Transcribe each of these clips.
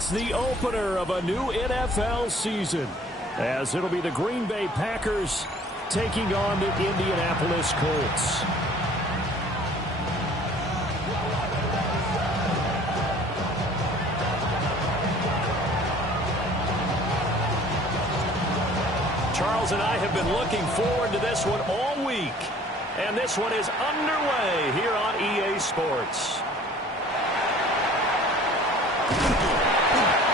It's the opener of a new NFL season, as it'll be the Green Bay Packers taking on the Indianapolis Colts. Charles and I have been looking forward to this one all week, and this one is underway here on EA Sports.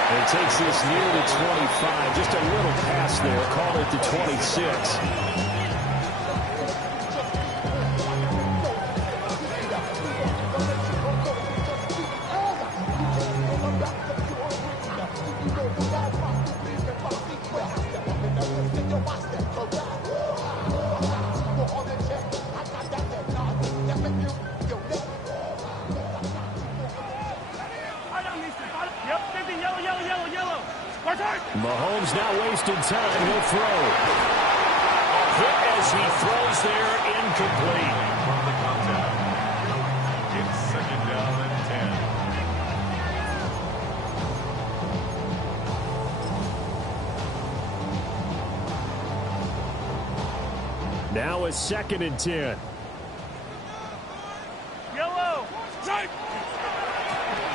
It takes this near the 25, just a little pass there, call it the 26. Mahomes now wasting time. He'll throw. A hit as he throws there, incomplete. It's 2nd down and 10. Now it's 2nd and 10. Yellow.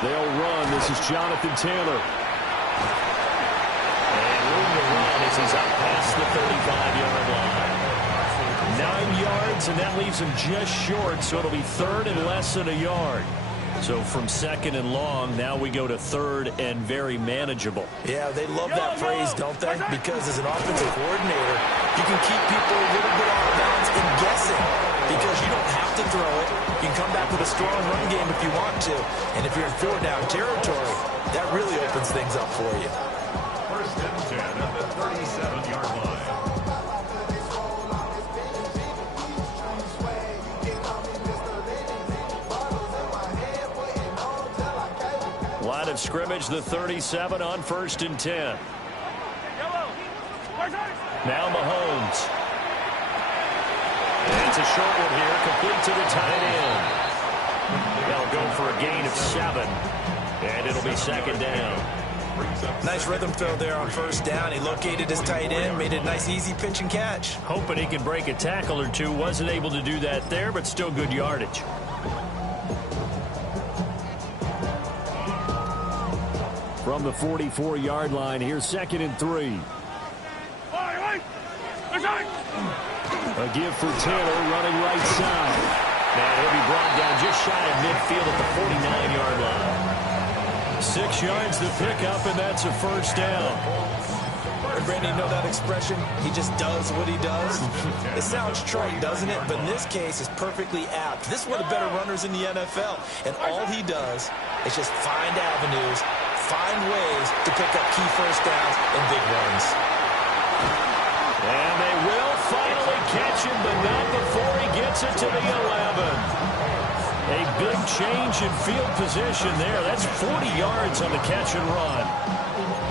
They'll run. This is Jonathan Taylor. He's up past the 35-yard line. 9 yards, and that leaves him just short, so it'll be 3rd and less than a yard. So from 2nd and long, now we go to 3rd and very manageable. Yeah, they love that phrase, don't they? Because as an offensive coordinator, you can keep people a little bit off balance and guessing because you don't have to throw it. You can come back with a strong run game if you want to. And if you're in 4-down territory, that really opens things up for you. 1st and 10 at the 37-yard line. Line of scrimmage, the 37 on 1st and 10. Now Mahomes. And it's a short one here, complete to the tight end. They'll go for a gain of 7. And it'll be 2nd down. Nice rhythm throw there on 1st down. He located his tight end, made it a nice easy pitch and catch. Hoping he can break a tackle or two. Wasn't able to do that there, but still good yardage. From the 44-yard line, here's 2nd and 3. A give for Taylor running right side. And he'll be brought down just shy of midfield at the 49-yard line. 6 yards to pick up, and that's a 1st down. And Brandon, you know that expression? He just does what he does. It sounds trite, doesn't it? But in this case, it's perfectly apt. This is one of the better runners in the NFL. And all he does is just find avenues, find ways to pick up key 1st downs and big runs. And they will finally catch him, but not before he gets it to the 11. A big change in field position there. That's 40 yards on the catch and run.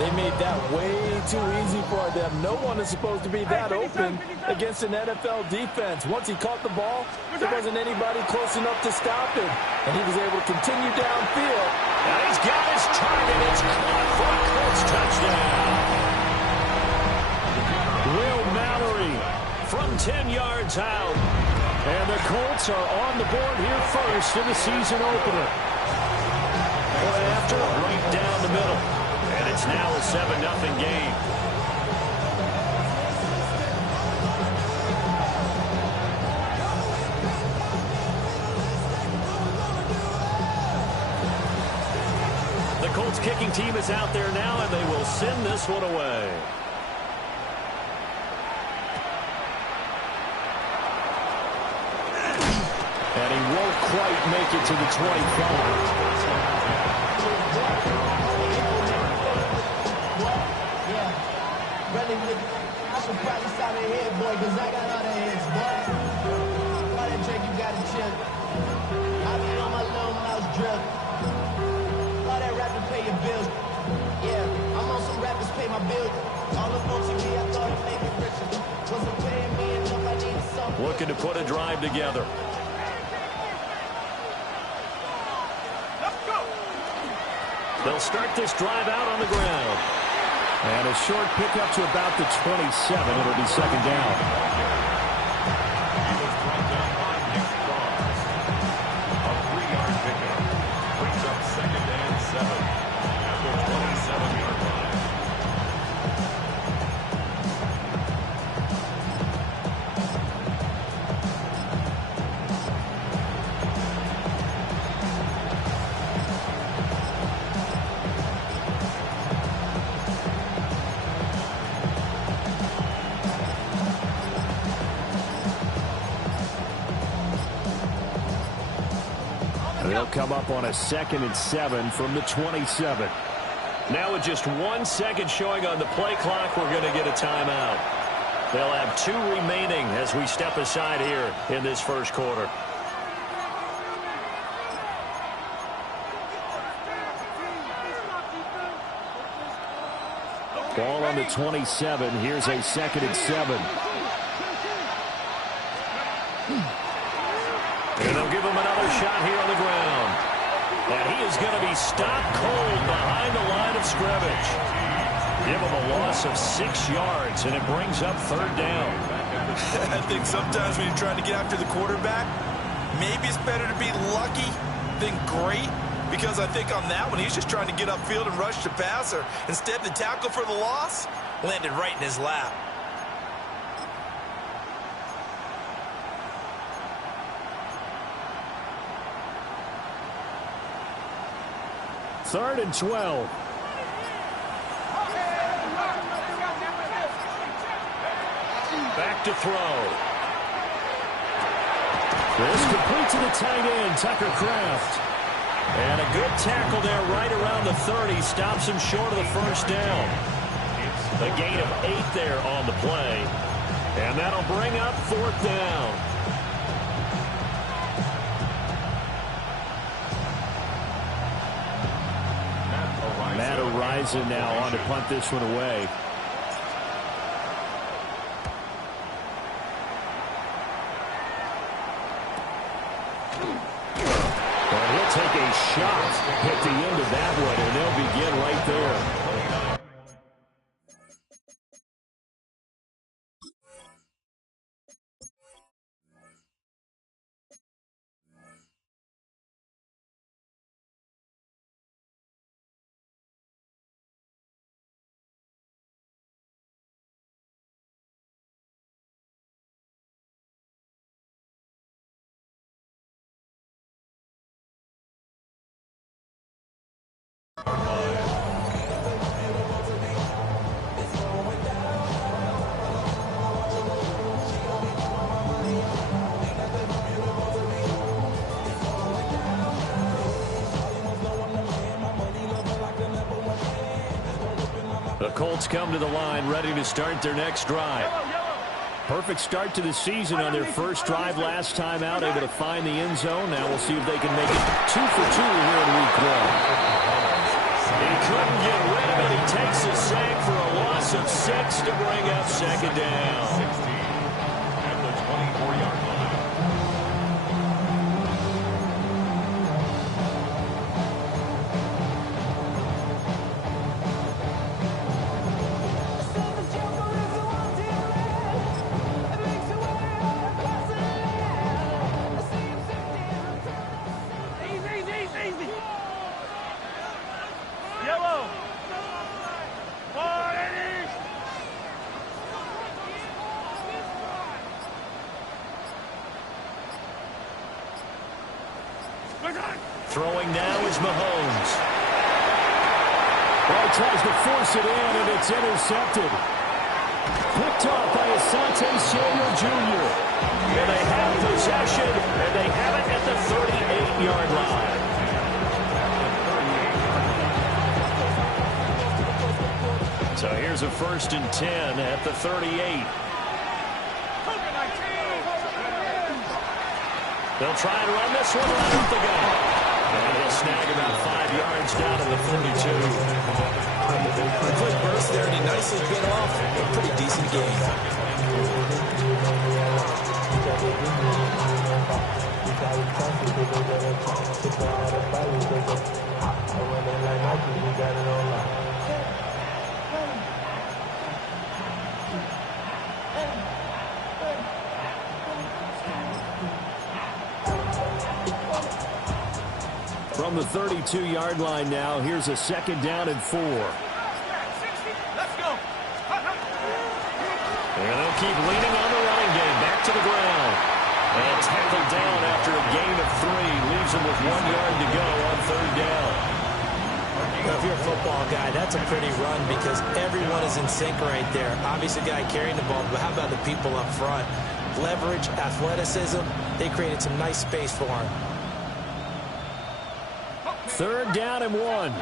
They made that way too easy for them. No one is supposed to be that open against an NFL defense. Once he caught the ball, there wasn't anybody close enough to stop him. And he was able to continue downfield. And he's got his target. It's caught for a Colts touchdown. Will Mallory from 10 yards out. And the Colts are on the board here first in the season opener. Point after, right down the middle. And it's now a 7-0 game. The Colts kicking team is out there now, and they will send this one away. And he won't quite make it to the 25. I should probably stop it here, boy, because I got all the hits, boy. Why that Drake, you got to chill. I been on my little mouse drill. All that rapping pay your bills. Yeah, I'm on some rappers pay my bills. All up on TV, I thought it made me richer. Wasn't paying me enough, I needed something. Looking to put a drive together. They'll start this drive out on the ground. And a short pickup to about the 27. It'll be second down. He was brought down by Nick Cross. A 3-yard pickup. Brings up second and 7 at the 27-yard line. They'll come up on a 2nd and 7 from the 27. Now with just 1 second showing on the play clock, we're going to get a timeout. They'll have 2 remaining as we step aside here in this first quarter. Ball on the 27. Here's a 2nd and 7. And they'll give him another shot here on the ground. And he is going to be stopped cold behind the line of scrimmage. Give him a loss of 6 yards, and it brings up 3rd down. I think sometimes when you're trying to get after the quarterback, maybe it's better to be lucky than great. Because I think on that one, he's just trying to get upfield and rush the passer. Instead, the tackle for the loss landed right in his lap. Third and 12. Back to throw. This complete to the tight end, Tucker Kraft. And a good tackle there right around the 30. Stops him short of the first down. A gain of 8 there on the play. And that'll bring up 4th down. Matt Ariza now on to punt this one away. And he'll take a shot at the end of that one, and they'll begin right there. The Colts come to the line, ready to start their next drive. Perfect start to the season on their first drive last time out, able to find the end zone. Now we'll see if they can make it 2 for 2 here in week 1. He couldn't get rid of it. He takes a sack for a loss of 6 to bring up 2nd down. 16 at the 24-yard line. Throwing now is Mahomes. Well, he tries to force it in, and it's intercepted. Picked off by Asante Samuel Jr. And they have possession, and they have it at the 38-yard line. So here's a 1st and 10 at the 38. They'll try and run this one right up the gut. And he'll snag about 5 yards down to the 42. A quick burst there, and he nicely bit off a pretty decent game. Better don't lie. From the 32-yard line now, here's a 2nd down and 4. Let's go. And they'll keep leaning on the running game. Back to the ground. And tackled down after a gain of 3. Leaves him with 1 yard to go on 3rd down. Well, if you're a football guy, that's a pretty run because everyone is in sync right there. Obviously, the guy carrying the ball, but how about the people up front? Leverage, athleticism, they created some nice space for him. 3rd down and 1.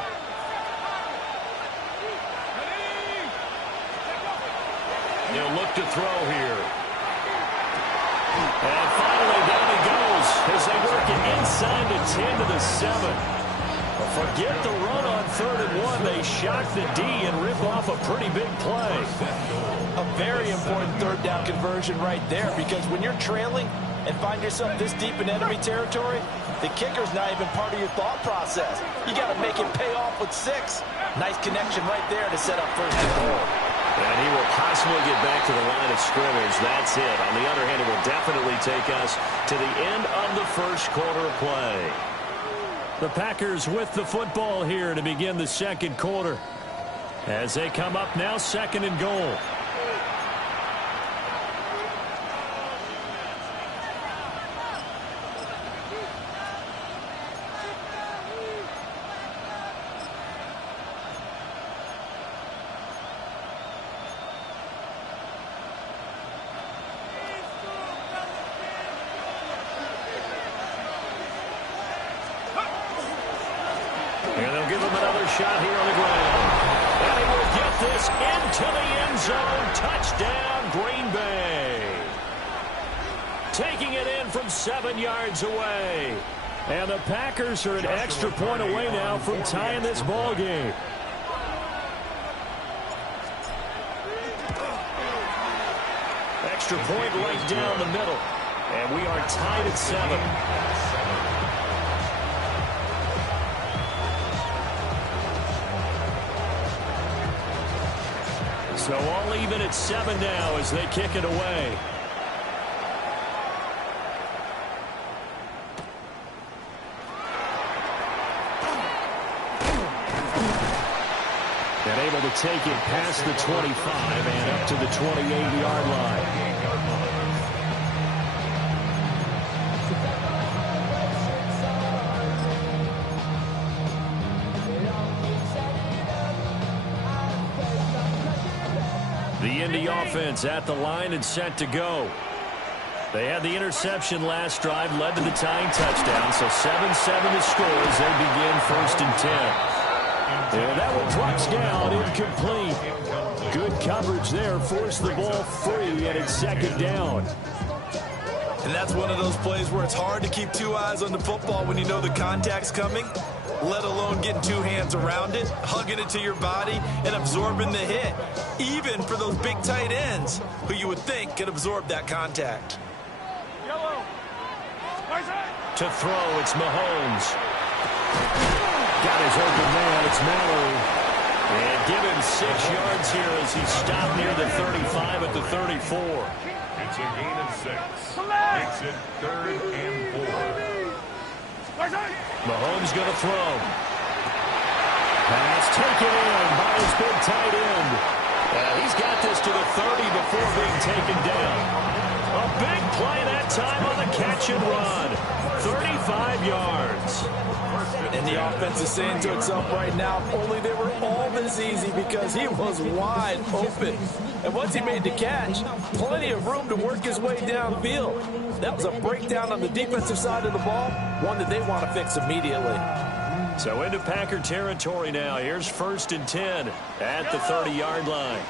He'll look to throw here. And finally, down he goes as they work it inside the 10 to the 7. Forget the run on 3rd and 1. They shock the D and rip off a pretty big play. A very important 3rd down conversion right there, because when you're trailing and find yourself this deep in enemy territory, the kicker's not even part of your thought process. You got to make it pay off with 6. Nice connection right there to set up 1st and goal. And he will possibly get back to the line of scrimmage. That's it. On the other hand, it will definitely take us to the end of the 1st quarter of play. The Packers with the football here to begin the 2nd quarter. As they come up now, 2nd and goal. And they'll give him another shot here on the ground. And he will get this into the end zone. Touchdown, Green Bay. Taking it in from 7 yards away. And the Packers are an extra point away now from tying this ball game. Extra point right down the middle. And we are tied at 7. So all even at 7 now as they kick it away. And able to take it past the 25 and up to the 28-yard line. The Indy offense at the line and set to go. They had the interception last drive, led to the tying touchdown, so 7-7 to score as they begin 1st and 10. And that one drops down, incomplete. Good coverage there, forced the ball free, and it's 2nd down. And that's one of those plays where it's hard to keep 2 eyes on the football when you know the contact's coming, let alone getting 2 hands around it, hugging it to your body, and absorbing the hit, even for those big tight ends who you would think could absorb that contact. To throw, it's Mahomes. Got his open man, it's Mallory. And give him 6 yards here as he stopped near the 35 at the 34. It's a gain of 6. Makes it 3rd and 4. Mahomes going to throw. Pass taken in by his big tight end. He's got this to the 30 before being taken down. A big play that time on the catch and run. 35 yards. And the offense is saying to itself right now, if only they were all this easy, because he was wide open. And once he made the catch, plenty of room to work his way downfield. That was a breakdown on the defensive side of the ball, one that they want to fix immediately. So into Packer territory now. Here's 1st and 10 at the 30-yard line.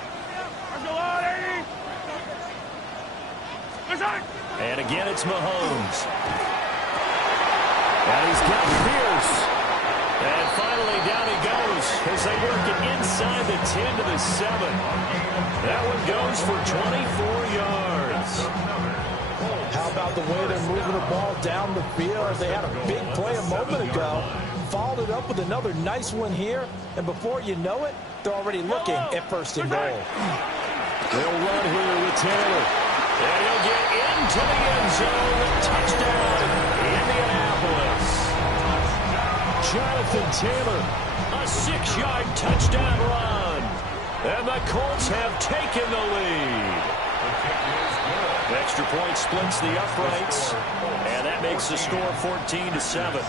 And again, it's Mahomes. And he's got Pierce. And finally, down he goes as they work it inside the 10 to the 7. That one goes for 24 yards. How about the way they're moving the ball down the field? They had a big play a moment ago. Followed it up with another nice one here. And before you know it, they're already looking at first and goal. They'll run here with Taylor. And he'll get into the end zone. Touchdown, Indianapolis. Jonathan Taylor, a 6-yard touchdown run. And the Colts have taken the lead. Extra point splits the uprights. And that makes the score 14-7.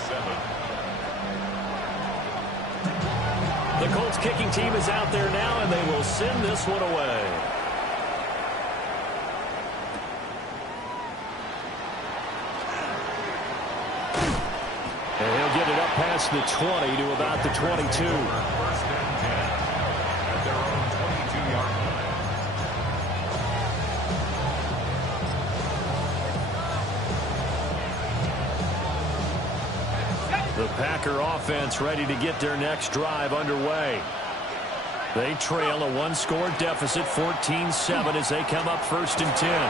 The Colts kicking team is out there now, and they will send this one away. And he'll get it up past the 20 to about the 22. First and 10 at their own 22-yard line. The Packer offense ready to get their next drive underway. They trail a one-score deficit, 14-7, as they come up first and 10. And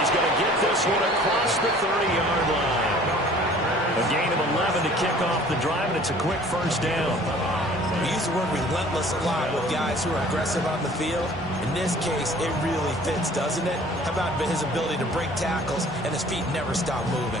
he's going to get this one across the 30-yard line. A gain of 11 to kick off the drive, and it's a quick first down. We use the word relentless a lot with guys who are aggressive on the field. In this case, it really fits, doesn't it? How about his ability to break tackles and his feet never stop moving?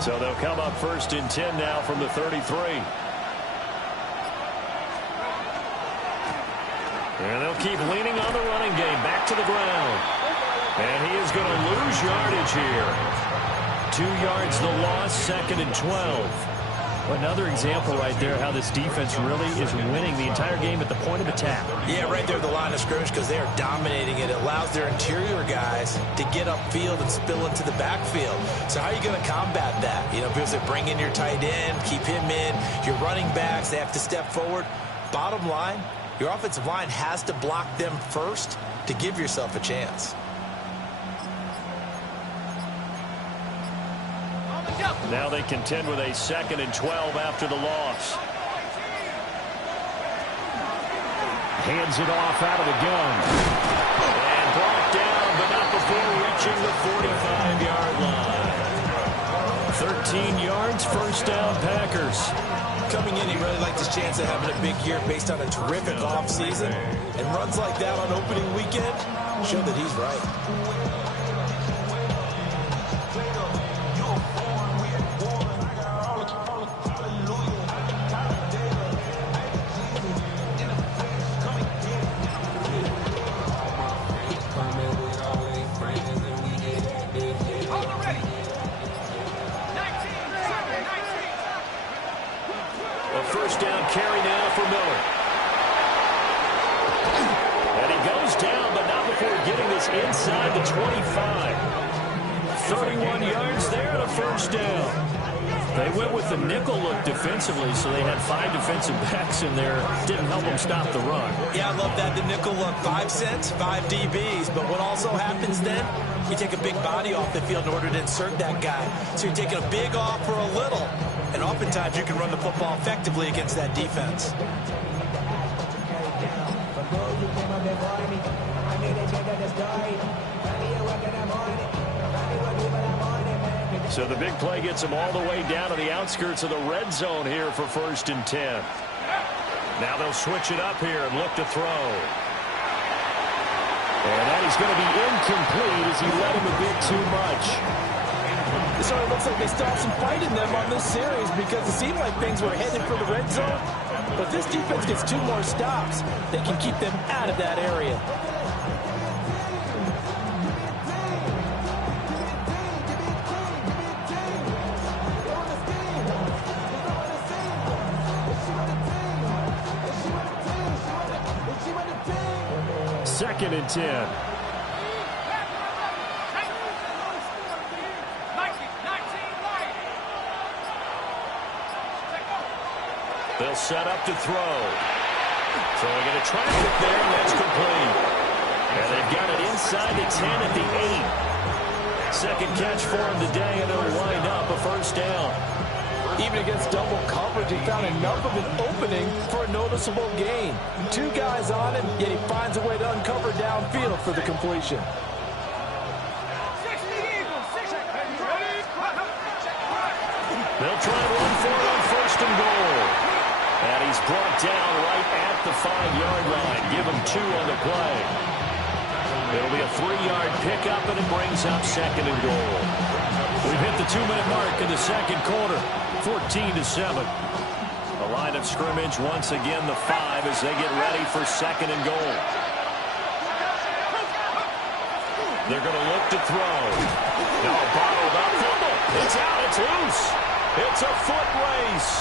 So they'll come up first and 10 now from the 33. And they'll keep leaning on the running game. Back to the ground. And he is going to lose yardage here. 2 yards the loss, second and 12. Another example right there how this defense really is winning the entire game at the point of attack. Yeah, right there at the line of scrimmage because they are dominating it. It allows their interior guys to get upfield and spill into the backfield. So how are you going to combat that? You know, because they bring in your tight end, keep him in. Your running backs, they have to step forward. Bottom line, your offensive line has to block them first to give yourself a chance. Now they contend with a second and 12 after the loss. Hands it off out of the gun. And brought down, but not before reaching the 45-yard line. 13 yards, first down, Packers. Coming in, he really liked his chance of having a big year based on a terrific offseason. And runs like that on opening weekend show that he's right. First down carry now for Miller. And he goes down, but not before getting this inside the 25. 31 yards there and a first down. They went with the nickel look defensively, so they had 5 defensive backs in there. Didn't help them stop the run. Yeah, I love that. The nickel look, 5 cents, 5 DBs. But what also happens then, you take a big body off the field in order to insert that guy. So you're taking a big off for a little. And oftentimes you can run the football effectively against that defense. So the big play gets them all the way down to the outskirts of the red zone here for first and 10. Now they'll switch it up here and look to throw. And that is going to be incomplete as he led him a bit too much. It sort of looks like they still have some fight in them on this series because it seemed like things were headed for the red zone. But if this defense gets 2 more stops, they can keep them out of that area. Second and 10. They'll set up to throw. So they're going to traffic there, and that's complete. And they've got it inside the 10 at the 8. Second catch for him today, and it'll wind up a first down. Even against double coverage, he found enough of an opening for a noticeable gain. 2 guys on him, yet he finds a way to uncover downfield for the completion. They'll try and run for it on 1st and goal. And he's brought down right at the 5-yard line. Give him 2 on the play. It'll be a 3-yard pickup, and it brings up 2nd and goal. We've hit the 2-minute mark in the 2nd quarter, 14-7. The line of scrimmage, once again, the 5 as they get ready for 2nd and goal. They're going to look to throw. No, bottled up. Fumble. It's out. It's loose. It's a foot race.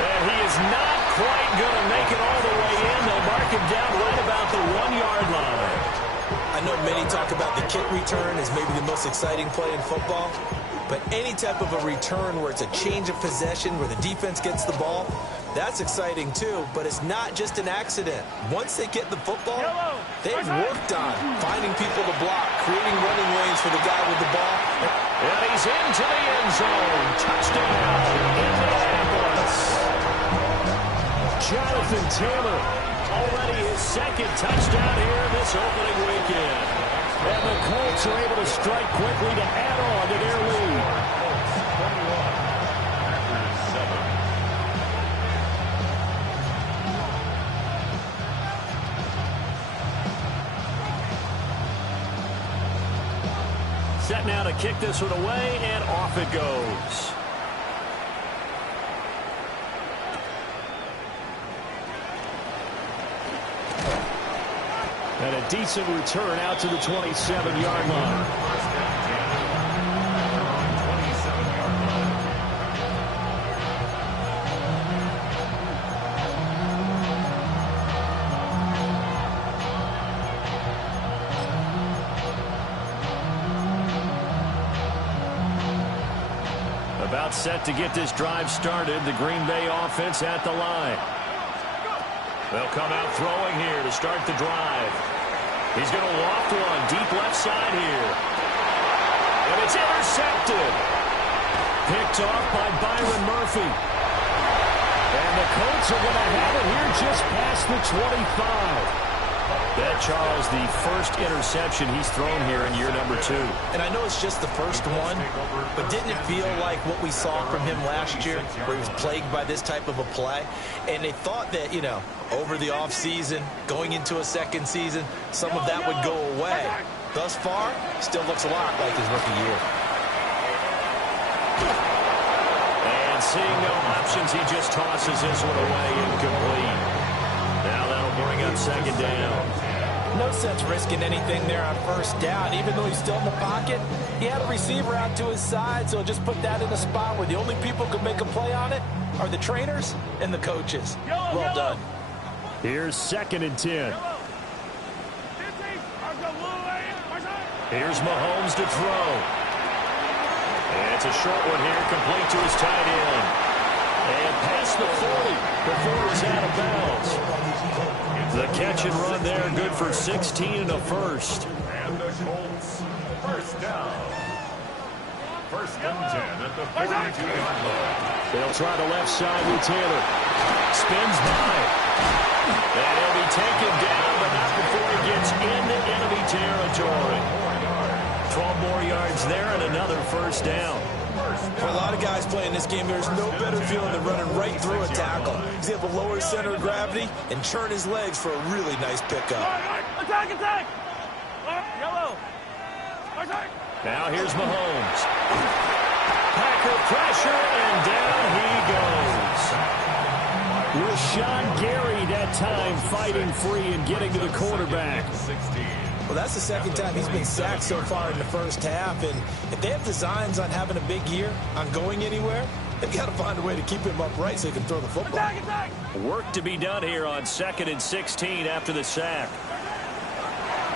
And he is not quite going to make it all the way in. They'll mark him down right about the 1-yard line. I know many talk about the kick return as maybe the most exciting play in football, but any type of a return where it's a change of possession, where the defense gets the ball, that's exciting too, but it's not just an accident. Once they get the football, they've worked on finding people to block, creating running lanes for the guy with the ball. And he's into the end zone. Touchdown, Indianapolis. Jonathan Taylor, already his 2nd touchdown here this opening weekend. And the Colts are able to strike quickly to add on to their lead. Set now to kick this one away, and off it goes. And a decent return out to the 27-yard line. About set to get this drive started. The Green Bay offense at the line. They'll come out throwing here to start the drive. He's going to loft one deep left side here. And it's intercepted. Picked off by Byron Murphy. And the Colts are going to have it here just past the 25. That, Charles, the first interception he's thrown here in year number 2. And I know it's just the first one, but didn't it feel like what we saw from him last year, where he was plagued by this type of a play? And they thought that, you know, over the offseason, going into a 2nd season, some of that would go away. Thus far, still looks a lot like his rookie year. And seeing no options, he just tosses this one away incomplete. Now that'll bring up 2nd down. No sense risking anything there on 1st down. Even though he's still in the pocket, he had a receiver out to his side, so just put that in a spot where the only people who can make a play on it are the trainers and the coaches. Well done. Here's 2nd and 10. Here's Mahomes to throw. And it's a short one here, complete to his tight end. And past the 40 before he's out of bounds. The catch and run there, good for 16 and a first. And the Colts, 1st down. 1st and 10 at the 42-yard line. They'll try the left side with Taylor. Spins by. And he'll be taken down, but not before he gets into enemy territory. 12 more yards there and another 1st down. For a lot of guys playing this game, there's no better feeling than running right through a tackle. He's able to lower his center of gravity and turn his legs for a really nice pickup. Attack, attack! Yellow! Now here's Mahomes. Packer pressure, and down he goes. Rashawn Gary that time fighting free and getting to the quarterback. Well, that's the 2nd time he's been sacked so far in the 1st half, and if they have designs on having a big year, on going anywhere, they've got to find a way to keep him upright so he can throw the football. Attack, attack! Work to be done here on 2nd and 16 after the sack.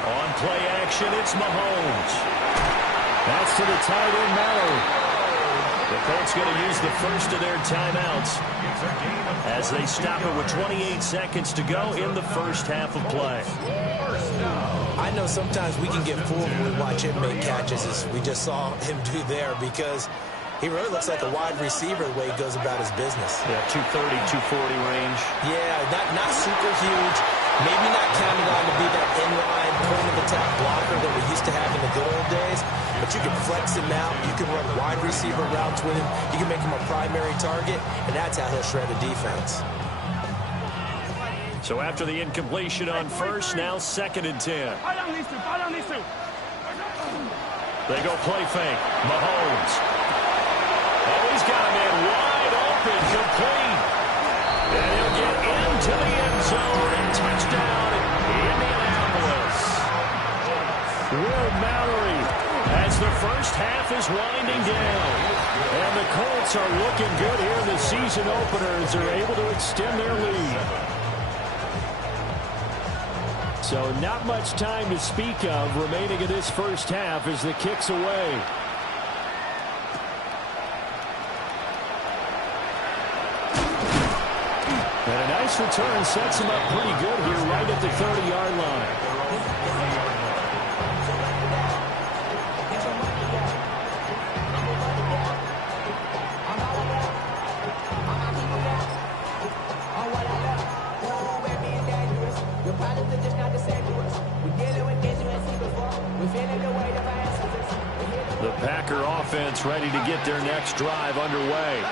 On play action, it's Mahomes. That's to the tight end, Mallory. The Colts going to use the first of their timeouts as they stop it with 28 seconds to go in the 1st half of play. 1st down. I know sometimes we can get fooled when we watch him make catches, as we just saw him do there, because he really looks like a wide receiver the way he goes about his business. Yeah, 230, 240 range. Yeah, not super huge. Maybe not counted on to be that inline point-of-attack blocker that we used to have in the good old days, but you can flex him out. You can run wide receiver routes with him. You can make him a primary target, and that's how he'll shred a defense. So after the incompletion on first, now 2nd and 10. Fight on these two. Fight on these two. They go play fake. Mahomes. Oh, he's got a man wide open, complete. And he'll get into the end zone and touchdown, Indianapolis. Will Mallory, as the first half is winding down. And the Colts are looking good here in the season opener as they're able to extend their lead. So not much time to speak of remaining in this first half as the kick's away. And a nice return sets him up pretty good here right at the 30-yard line. The Packer offense ready to get their next drive underway.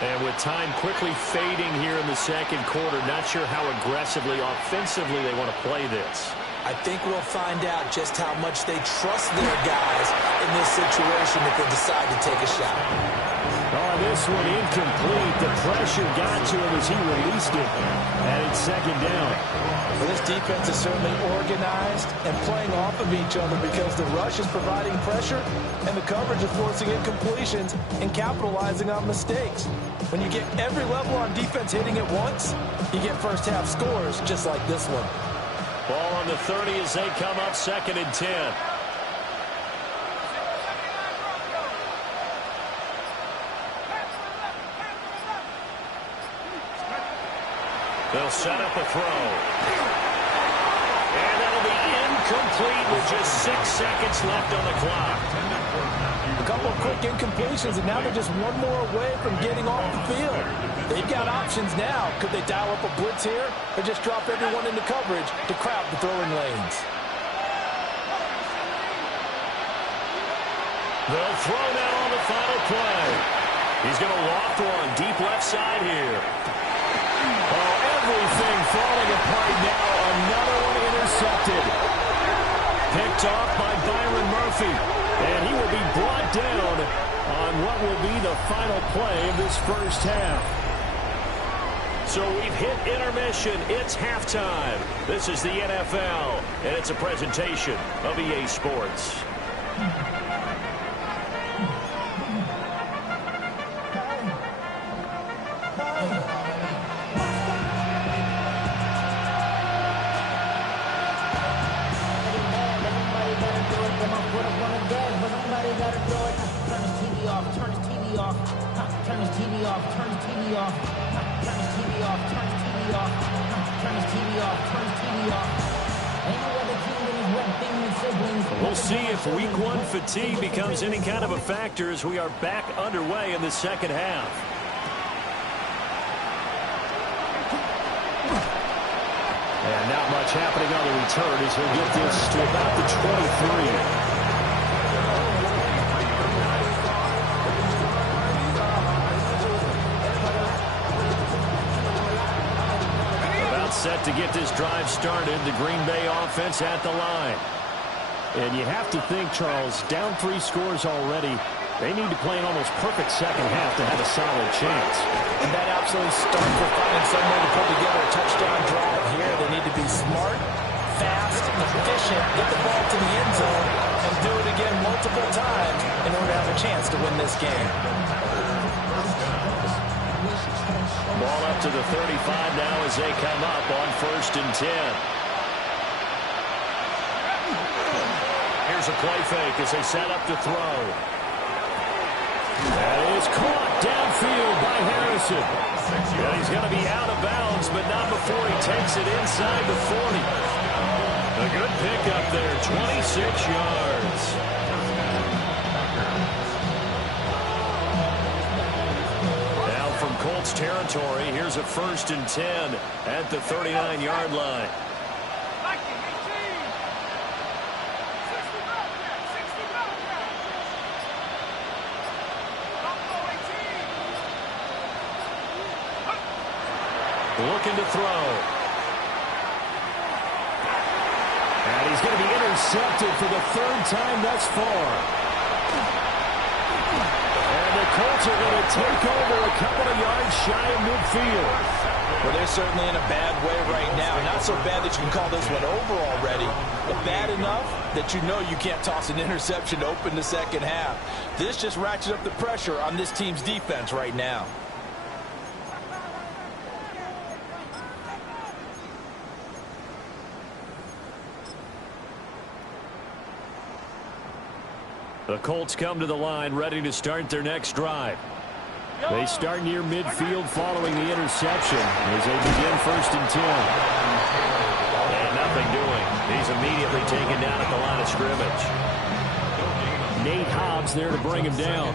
And with time quickly fading here in the second quarter, not sure how aggressively, offensively they want to play this. I think we'll find out just how much they trust their guys in this situation if they decide to take a shot. Oh, this one incomplete. The pressure got to him as he released it. And it's 2nd down. Well, this defense is certainly organized and playing off of each other because the rush is providing pressure and the coverage is forcing incompletions and capitalizing on mistakes. When you get every level on defense hitting at once, you get first half scores just like this one. Ball on the 30 as they come up 2nd and 10. They'll set up a throw. And that'll be incomplete with just 6 seconds left on the clock. A couple of quick incompletions, and now they're just one more away from getting off the field. They've got options now. Could they dial up a blitz here or just drop everyone into coverage to crowd the throwing lanes? They'll throw now on the final play. He's going to loft one deep left side here. Oh, everything falling apart now. Another one intercepted. Picked off by Byron Murphy. And he will be brought down on what will be the final play of this first half. So we've hit intermission. It's halftime. This is the NFL, and it's a presentation of EA Sports. We'll see if week one fatigue becomes any kind of a factor as we are back underway in the second half. And not much happening on the return as he'll get this to about the 23. Set to get this drive started. The Green Bay offense at the line. And you have to think, Charles, down 3 scores already. They need to play an almost perfect second half to have a solid chance. And that absolutely starts with finding some way to put together a touchdown drive here. They need to be smart, fast, efficient, get the ball to the end zone, and do it again multiple times in order to have a chance to win this game. Ball up to the 35 now as they come up on 1st and 10. Here's a play fake as they set up to throw. That is caught downfield by Harrison. And he's going to be out of bounds, but not before he takes it inside the 40. A good pickup there, 26 yards. Now from Colts territory, here's a 1st and 10 at the 39-yard line. Looking to throw. And he's going to be intercepted for the 3rd time thus far. And the Colts are going to take over a couple of yards shy of midfield. Well, they're certainly in a bad way right now. Not so bad that you can call this one over already, but bad enough that you know you can't toss an interception to open the second half. This just ratchets up the pressure on this team's defense right now. The Colts come to the line ready to start their next drive. They start near midfield following the interception as they begin 1st and 10. And nothing doing. He's immediately taken down at the line of scrimmage. Nate Hobbs there to bring him down.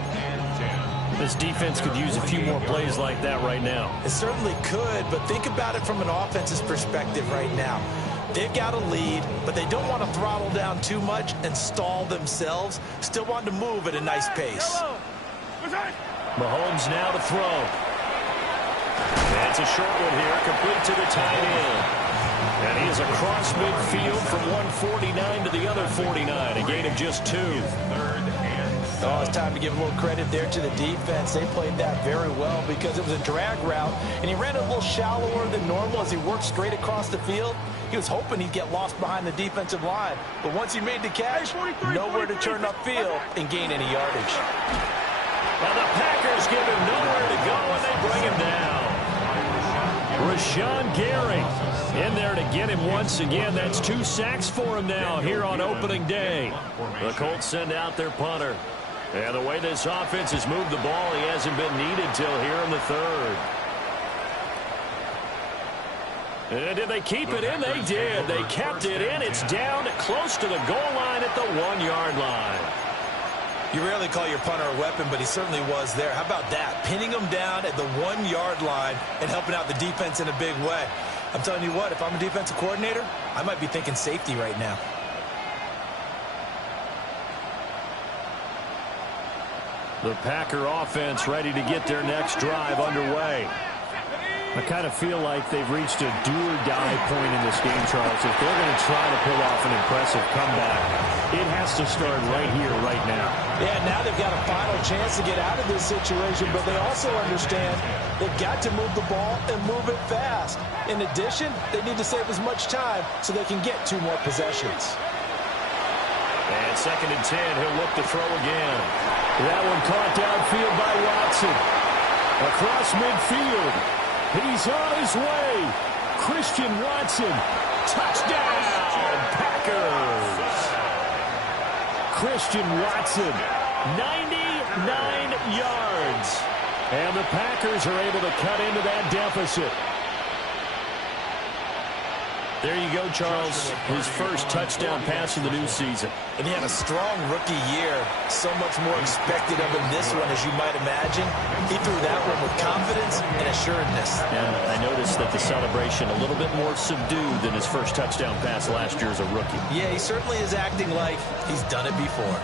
This defense could use a few more plays like that right now. It certainly could, but think about it from an offense's perspective right now. They've got a lead, but they don't want to throttle down too much and stall themselves. Still want to move at a nice pace. Mahomes now to throw. That's a short one here, complete to the tight end. And he is across midfield from 149 to the other 49, a gain of just 2. Oh, it's time to give a little credit there to the defense. They played that very well because it was a drag route, and he ran a little shallower than normal as he worked straight across the field. He was hoping he'd get lost behind the defensive line, but once he made the catch, nowhere to turn upfield and gain any yardage. And the Packers give him nowhere to go, and they bring him down. Rashawn Gary in there to get him once again. That's 2 sacks for him now here on opening day. The Colts send out their punter. And the way this offense has moved the ball, he hasn't been needed till here in the 3rd. And did they keep it in? They did. They kept it in. It's down close to the goal line at the 1-yard line. You rarely call your punter a weapon, but he certainly was there. How about that? Pinning him down at the 1-yard line and helping out the defense in a big way. I'm telling you what, if I'm a defensive coordinator, I might be thinking safety right now. The Packer offense ready to get their next drive underway. I kind of feel like they've reached a do-or-die point in this game, Charles. If they're going to try to pull off an impressive comeback, it has to start right here, right now. Yeah, now they've got a final chance to get out of this situation, but they also understand they've got to move the ball and move it fast. In addition, they need to save as much time so they can get 2 more possessions. And 2nd and 10, he'll look to throw again. That one caught downfield by Watson. Across midfield. He's on his way. Christian Watson. Touchdown, Packers. Christian Watson, 99 yards. And the Packers are able to cut into that deficit. There you go, Charles. His first touchdown pass of the new season. And he had a strong rookie year. So much more expected of him this one, as you might imagine. He threw that one with confidence and assuredness. And I noticed that the celebration a little bit more subdued than his first touchdown pass last year as a rookie. Yeah, he certainly is acting like he's done it before.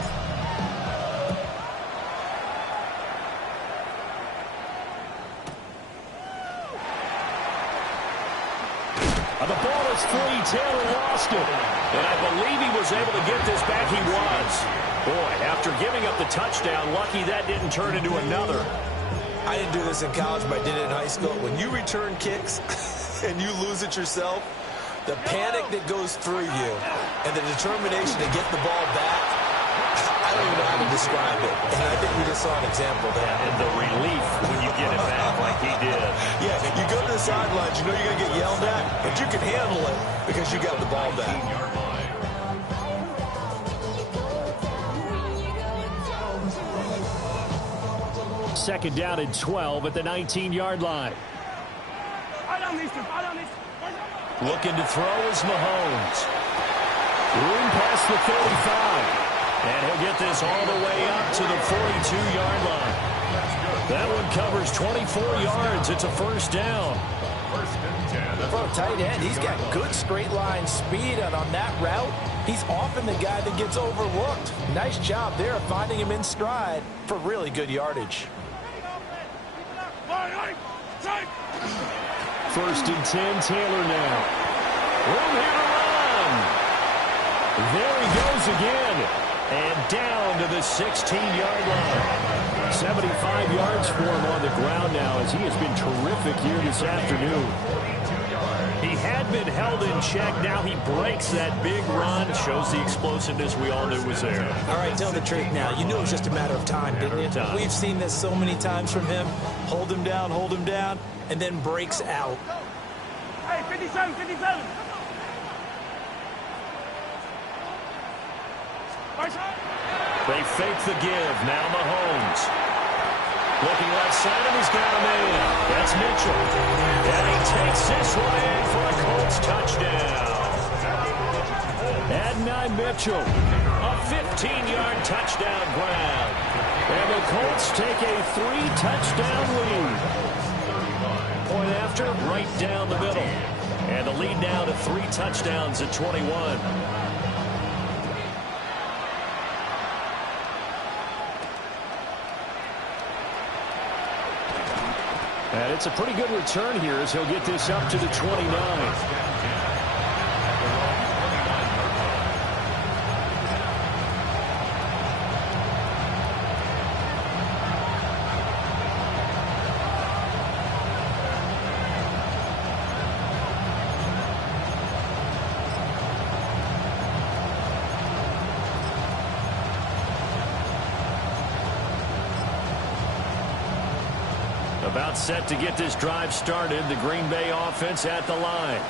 The ball is free. Taylor lost it. And I believe he was able to get this back. He was. Boy, after giving up the touchdown, lucky that didn't turn into another. I didn't do this in college, but I did it in high school. When you return kicks and you lose it yourself, the panic that goes through you and the determination to get the ball back, I don't even know how to describe it. And I think we just saw an example there. And the relief when you get it back like he did. Yeah, you go to the sidelines, you know you're going to get yelled at, but you can handle it because you got the ball back. Second down and 12 at the 19-yard line. Looking to throw is Mahomes. Room past the 35. And he'll get this all the way up to the 42-yard line. That one covers 24 yards. It's a first down. First and 10. For a tight end, he's got good straight line speed, and on that route, he's often the guy that gets overlooked. Nice job there of finding him in stride for really good yardage. First and 10, Taylor now. Room here to run. There he goes again. And down to the 16-yard line. 75 yards for him on the ground now, as he has been terrific here this afternoon. He had been held in check. Now he breaks that big run. Shows the explosiveness we all knew was there. All right, tell the truth now. You knew it was just a matter of time, didn't you? We've seen this so many times from him. Hold him down, and then breaks out. Hey, 57, 57. They fake the give. Now Mahomes. Looking left side, and he's got him in. That's Mitchell. And he takes this one in for a Colts touchdown. Adonai Mitchell. A 15-yard touchdown grab. And the Colts take a 3-touchdown lead. Point after, right down the middle. And the lead now to 3 touchdowns at 21. And it's a pretty good return here as he'll get this up to the 29. About set to get this drive started. The Green Bay offense at the line.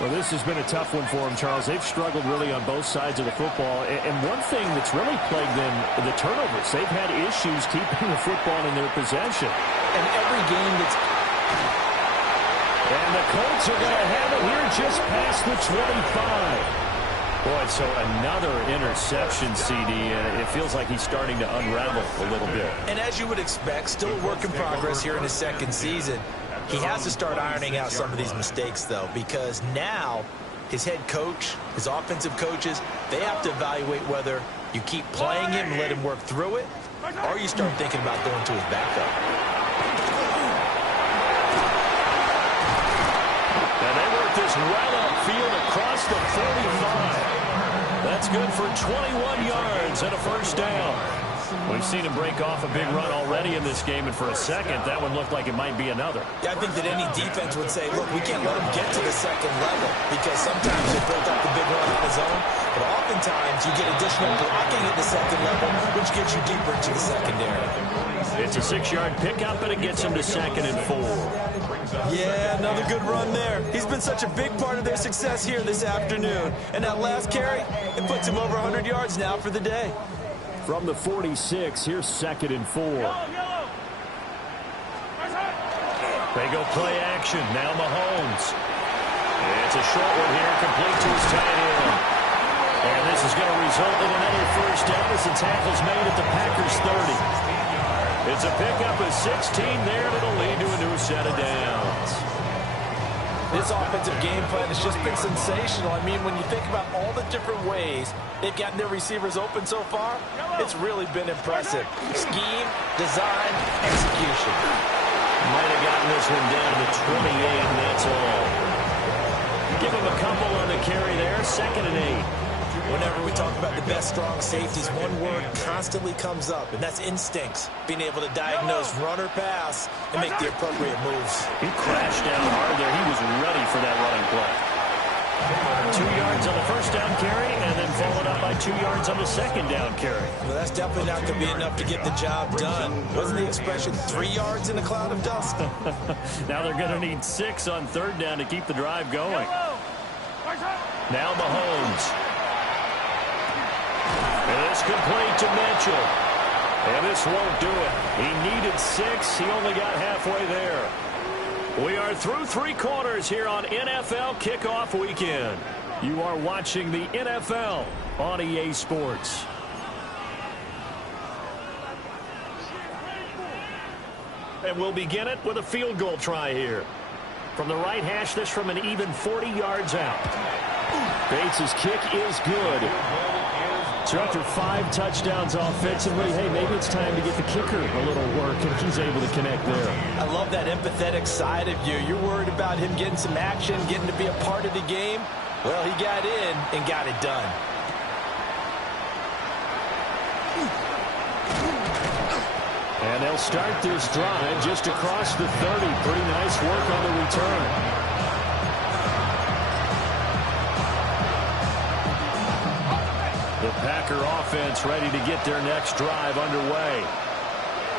Well, this has been a tough one for them, Charles. They've struggled really on both sides of the football. And one thing that's really plagued them, the turnovers. They've had issues keeping the football in their possession. And every game that's... And the Colts are going to have it here just past the 25. Boy, so another interception, CD. It feels like he's starting to unravel a little bit. And as you would expect, still a work in progress here in his second season. He has to start ironing out some of these mistakes, though, because now his head coach, his offensive coaches, they have to evaluate whether you keep playing him and let him work through it, or you start thinking about going to his backup. And they work this well upfield across the 45. That's good for 21 yards and a first down. We've seen him break off a big run already in this game, and for a second, that one looked like it might be another. Yeah, I think that any defense would say, look, we can't let him get to the second level, because sometimes he built up the big run on his own, but oftentimes you get additional blocking at the second level, which gets you deeper into the secondary. It's a 6-yard pickup, and it gets him to 2nd and 4. Yeah, another good run there. He's been such a big part of their success here this afternoon. And that last carry, it puts him over 100 yards now for the day. From the 46, here's 2nd and 4. They go play action. Now Mahomes. It's a short one here, complete to his tight end. And this is going to result in another first down as the tackle's made at the Packers 30. It's a pickup of 16 there, and it'll lead to a new set of downs. This offensive game plan has just been sensational. I mean, when you think about all the different ways they've gotten their receivers open so far, it's really been impressive. Scheme, design, execution. Might have gotten this one down to the 28, and that's all. Give him a couple on the carry there, 2nd and 8. Whenever we talk about the best strong safeties, one word constantly comes up, and that's instincts. Being able to diagnose run or pass and make the appropriate moves. He crashed down hard there. He was ready for that running play. 2 yards on the first down carry, and then followed up by 2 yards on the second down carry. Well, that's definitely not going to be enough to get the job done. Wasn't the expression 3 yards in a cloud of dust? Now they're going to need 6 on 3rd down to keep the drive going. Now Mahomes. And it's complete to Mitchell. And this won't do it. He needed 6. He only got halfway there. We are through 3 quarters here on NFL Kickoff Weekend. You are watching the NFL on EA Sports. And we'll begin it with a field goal try here. From the right hash, this from an even 40 yards out. Bates' kick is good. So after 5 touchdowns offensively, hey, maybe it's time to get the kicker a little work, and he's able to connect there. I love that empathetic side of you. You're worried about him getting some action, getting to be a part of the game. Well, he got in and got it done. And they'll start this drive just across the 30. Pretty nice work on the return. The Packer offense ready to get their next drive underway.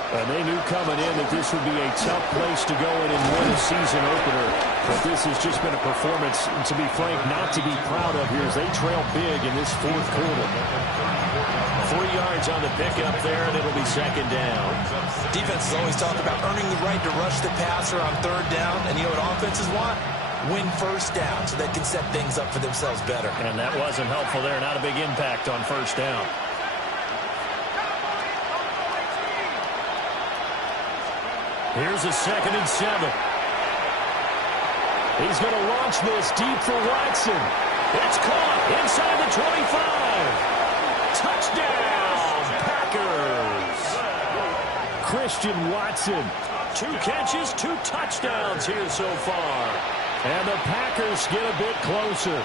And they knew coming in that this would be a tough place to go in and win a season opener. But this has just been a performance, to be frank, not to be proud of here as they trail big in this fourth quarter. 3 yards on the pickup there, and it'll be second down. Defenses always talk about earning the right to rush the passer on third down. And you know what offenses want? Win first down so they can set things up for themselves better. And that wasn't helpful there. Not a big impact on first down. Here's a 2nd and 7. He's going to launch this deep for Watson. It's caught inside the 25. Touchdown, Packers. Christian Watson. 2 catches, 2 touchdowns here so far. And the Packers get a bit closer.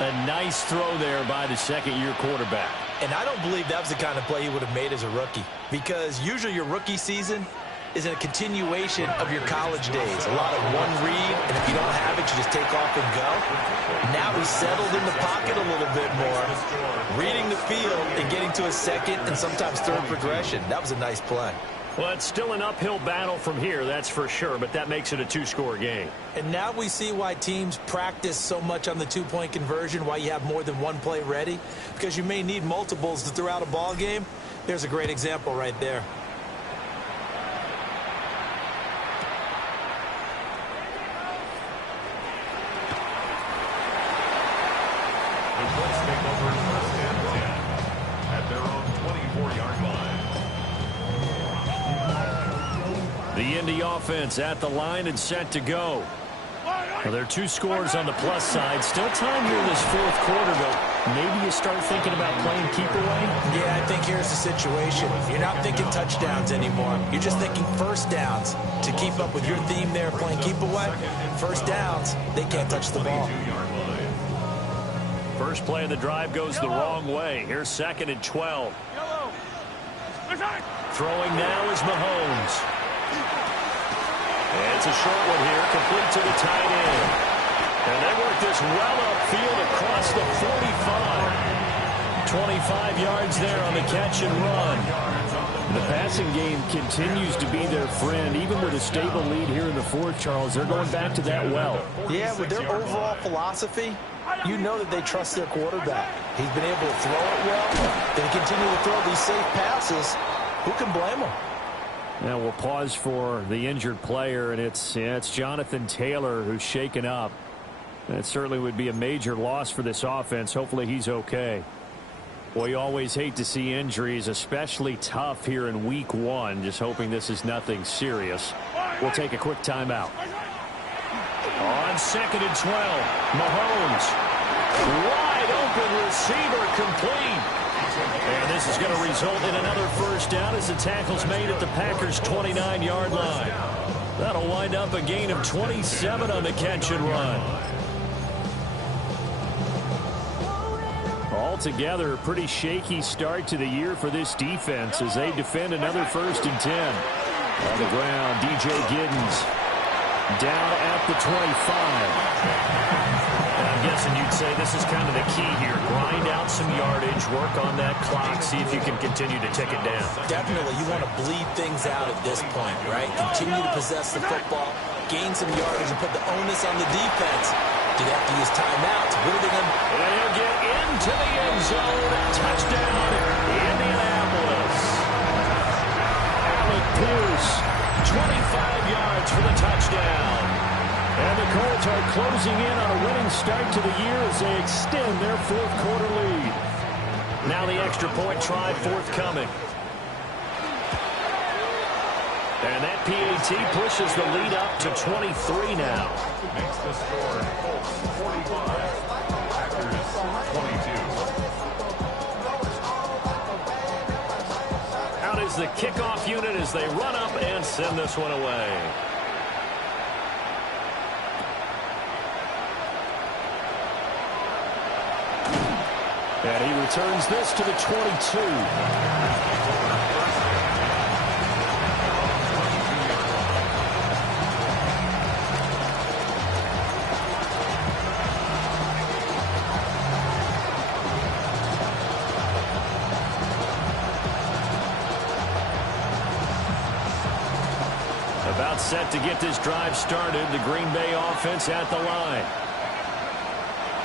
A nice throw there by the second-year quarterback. And I don't believe that was the kind of play he would have made as a rookie. Because usually your rookie season is a continuation of your college days. A lot of one read, and if you don't have it, you just take off and go. Now he's settled in the pocket a little bit more, reading the field and getting to a second and sometimes third progression. That was a nice play. Well, it's still an uphill battle from here, that's for sure, but that makes it a 2-score game. And now we see why teams practice so much on the 2-point conversion, why you have more than one play ready, because you may need multiples to throw out a ball game. There's a great example right there. The Indy offense at the line and set to go. Well, there are 2 scores on the plus side. Still time here in this fourth quarter, but maybe you start thinking about playing keep away? Yeah, I think here's the situation. You're not thinking touchdowns anymore. You're just thinking first downs. To keep up with your theme there, playing keep away, first downs, they can't touch the ball. First play of the drive goes the wrong way. Here's 2nd and 12. Throwing now is Mahomes. It's a short one here, complete to the tight end. And they work this well upfield across the 45. 25 yards there on the catch and run. The passing game continues to be their friend. Even with a stable lead here in the fourth, Charles, they're going back to that well. Yeah, with their overall philosophy, you know that they trust their quarterback. He's been able to throw it well. They continue to throw these safe passes. Who can blame them? Now we'll pause for the injured player, and it's Jonathan Taylor who's shaken up. That certainly would be a major loss for this offense. Hopefully he's okay. Well, you always hate to see injuries, especially tough here in week 1. Just hoping this is nothing serious. We'll take a quick timeout. On 2nd and 12, Mahomes. Wide open receiver, complete. And this is going to result in another first down as the tackle's made at the Packers' 29-yard line. That'll wind up a gain of 27 on the catch and run. Altogether, a pretty shaky start to the year for this defense as they defend another 1st and 10. On the ground, DJ Giddens down at the 25. I'm guessing you'd say this is kind of the key here. Grind out some yardage, work on that clock, see if you can continue to tick it down. Definitely. You want to bleed things out at this point, right? Continue to possess the football, gain some yardage, and put the onus on the defense. Do they have to use timeouts? What are they going to do? And he'll get into the end zone. Touchdown, Indianapolis. Alec Pierce, 25 yards for the touchdown. And the Colts are closing in on a winning start to the year as they extend their fourth quarter lead. Now the extra point try forthcoming. And that PAT pushes the lead up to 23 now. Makes the score Colts 45, Packers 22. Out is the kickoff unit as they run up and send this one away. And he returns this to the 22. About set to get this drive started. The Green Bay offense at the line.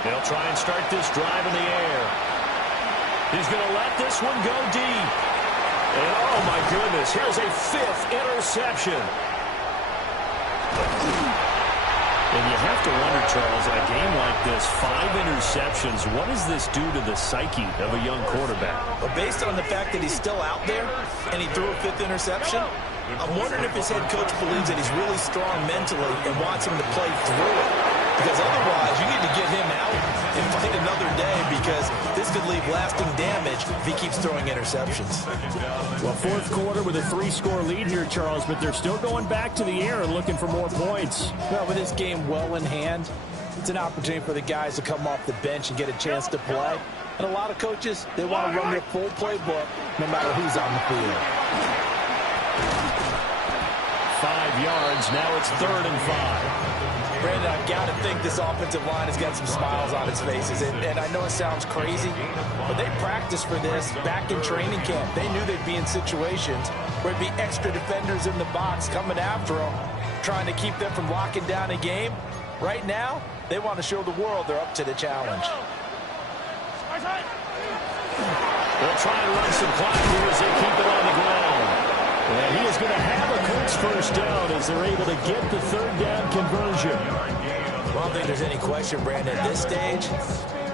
They'll try and start this drive in the air. He's going to let this one go deep. And oh my goodness, here's a fifth interception. And you have to wonder, Charles, a game like this, 5 interceptions, what does this do to the psyche of a young quarterback? But based on the fact that he's still out there and he threw a 5th interception, I'm wondering if his head coach believes that he's really strong mentally and wants him to play through it. Because otherwise, you need to get him out and fight another day, because this could leave lasting damage if he keeps throwing interceptions. Well, fourth quarter with a 3-score lead here, Charles, but they're still going back to the air and looking for more points. Well, with this game well in hand, it's an opportunity for the guys to come off the bench and get a chance to play. And a lot of coaches, they want to run their full playbook no matter who's on the field. 5 yards. Now it's 3rd and 5. Brandon, I've got to think this offensive line has got some smiles on its faces. And I know it sounds crazy, but they practiced for this back in training camp. They knew they'd be in situations where it'd be extra defenders in the box coming after them, trying to keep them from locking down a game. Right now, they want to show the world they're up to the challenge. They'll try and run some clock here as they keep it on the ground. And he is going to have a Colts first down as they're able to get the 3rd down conversion. Well, I don't think there's any question, Brandon, at this stage,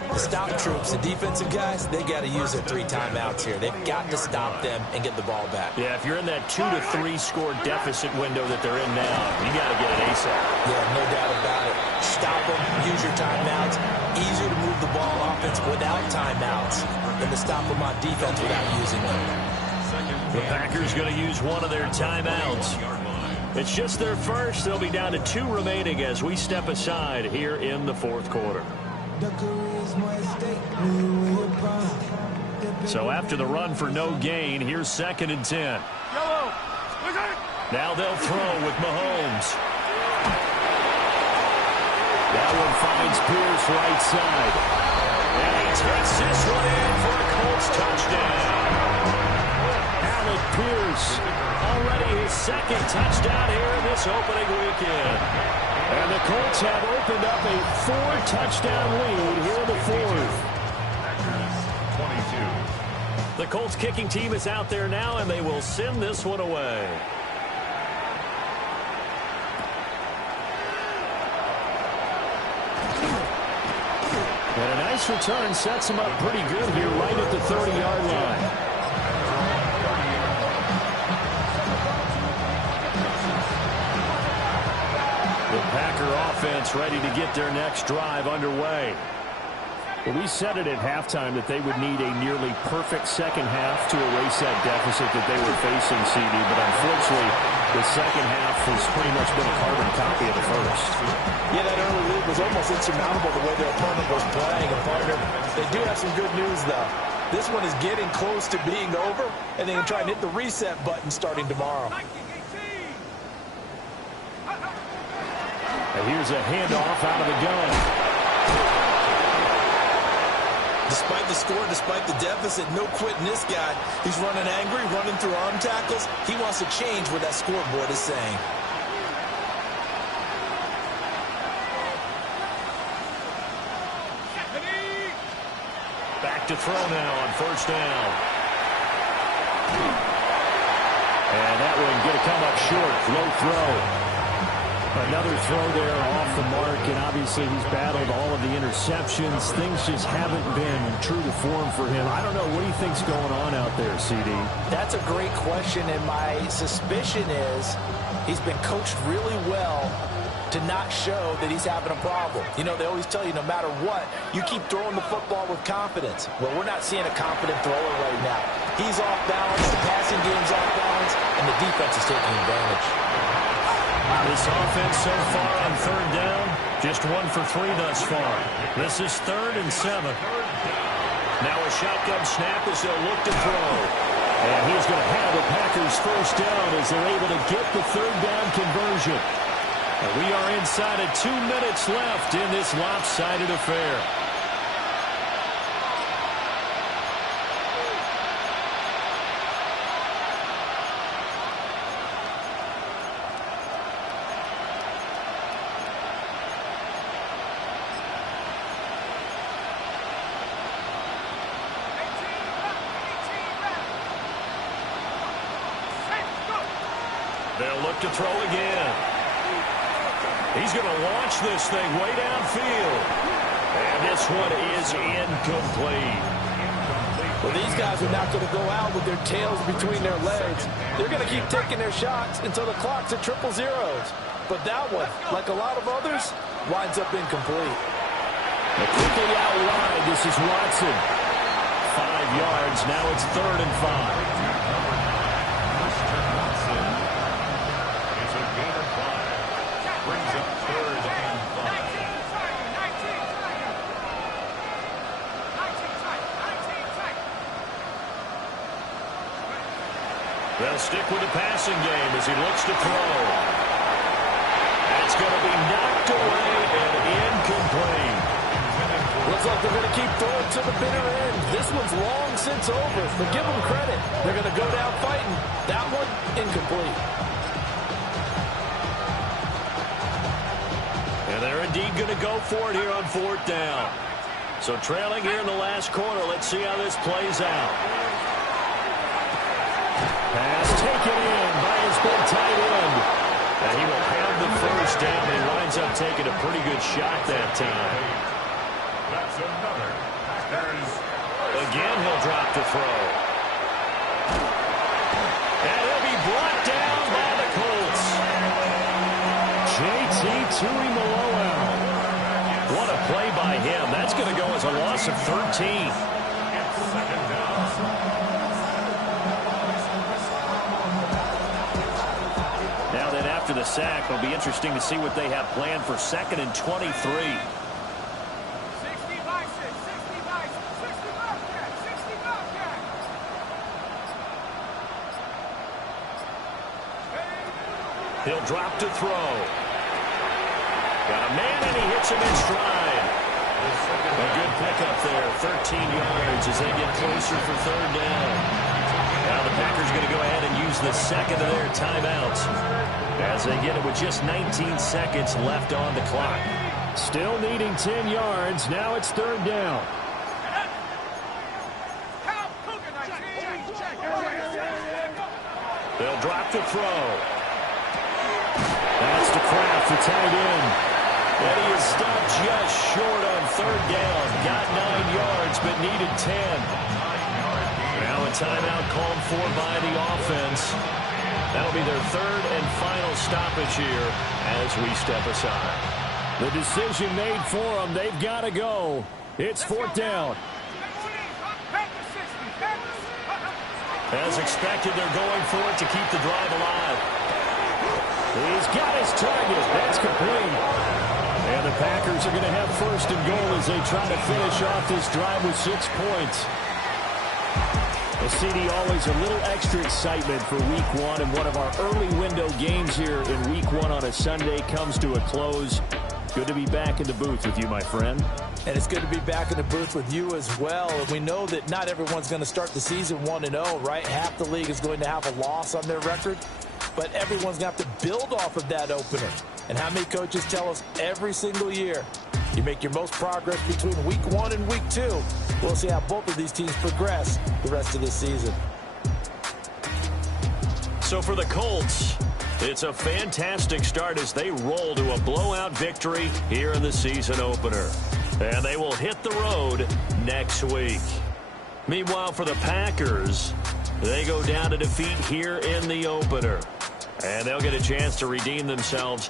the stop troops, the defensive guys, they got to use their 3 timeouts here. They've got to stop them and get the ball back. Yeah, if you're in that 2 to 3 score deficit window that they're in now, you got to get it ASAP. Yeah, no doubt about it. Stop them, use your timeouts. Easier to move the ball on offense without timeouts than to stop them on defense without using them. The Packers going to use one of their timeouts. It's just their first. They'll be down to 2 remaining as we step aside here in the 4th quarter. So after the run for no gain, here's 2nd and 10. Now they'll throw with Mahomes. That one finds Pierce right side. And he takes this one in for a Colts touchdown. Alec Pierce, already his 2nd touchdown here in this opening weekend. And the Colts have opened up a 4-touchdown lead here in the 4th. The Colts kicking team is out there now, and they will send this one away. And a nice return sets him up pretty good here right at the 30-yard line. The Packer offense ready to get their next drive underway. Well, we said it at halftime that they would need a nearly perfect second half to erase that deficit that they were facing, CD. But unfortunately, the second half has pretty much been a carbon copy of the first. Yeah, that early lead was almost insurmountable the way their opponent was playing. And partner, they do have some good news, though. This one is getting close to being over, and they can try and hit the reset button starting tomorrow. And here's a handoff out of the gun. Despite the score, despite the deficit, no quitting this guy. He's running angry, running through arm tackles. He wants to change what that scoreboard is saying. Back to throw now on 1st down. And that one going to come up short. Low throw. Another throw there off the mark, and obviously he's battled all of the interceptions. Things just haven't been true to form for him. I don't know. What do you think's going on out there, CD? That's a great question, and my suspicion is he's been coached really well to not show that he's having a problem. You know, they always tell you no matter what, you keep throwing the football with confidence. Well, we're not seeing a confident thrower right now. He's off balance, the passing game's off balance, and the defense is taking advantage. This offense so far on third down, just 1 for 3 thus far. This is 3rd and 7. Now a shotgun snap as they'll look to throw. And he's going to have the Packers first down as they're able to get the third down conversion. And we are inside of 2 minutes left in this lopsided affair. They'll look to throw again. He's going to launch this thing way downfield. And this one is incomplete. Well, these guys are not going to go out with their tails between their legs. They're going to keep taking their shots until the clock's at 000. But that one, like a lot of others, winds up incomplete. Quickly out wide, this is Watson. 5 yards, now it's 3rd and 5. They'll stick with the passing game as he looks to throw. That's going to be knocked away and incomplete. Looks like they're going to keep throwing to the bitter end. This one's long since over, but give them credit. They're going to go down fighting. That one, incomplete. And they're indeed going to go for it here on 4th down. So trailing here in the last quarter. Let's see how this plays out. Pass taken in by his big tight end. And he will have the first down. He winds up taking a pretty good shot that time. That's another Packers. Again, he'll drop to throw. And he'll be brought down by the Colts. JT Tuimoloau. What a play by him. That's going to go as a loss of 13. Now then, after the sack, it'll be interesting to see what they have planned for 2nd and 23. He'll drop to throw. Got a man, and he hits him in stride. A good pickup there, 13 yards as they get closer for 3rd down. Now the Packers going to go ahead and use the second of their timeouts as they get it with just 19 seconds left on the clock. Still needing 10 yards. Now it's 3rd down. They'll drop to throw. That's to Kraft, the tight end. And he is stopped just short on 3rd down. Got 9 yards, but needed 10. Now a timeout called for by the offense. That'll be their 3rd and final stoppage here as we step aside. The decision made for them. They've got to go. It's 4th down. As expected, they're going for it to keep the drive alive. He's got his target. That's complete. And the Packers are going to have 1st and goal as they try to finish off this drive with 6 points. A CD, always a little extra excitement for Week 1, and one of our early window games here in Week 1 on a Sunday comes to a close. Good to be back in the booth with you, my friend. And it's good to be back in the booth with you as well. And we know that not everyone's going to start the season 1-0, right? Half the league is going to have a loss on their record. But everyone's going to have to build off of that opener. And how many coaches tell us every single year, you make your most progress between Week 1 and Week 2. We'll see how both of these teams progress the rest of this season. So for the Colts, It's a fantastic start as they roll to a blowout victory here in the season opener. And they will hit the road next week. Meanwhile, for the Packers, they go down to defeat here in the opener. And they'll get a chance to redeem themselves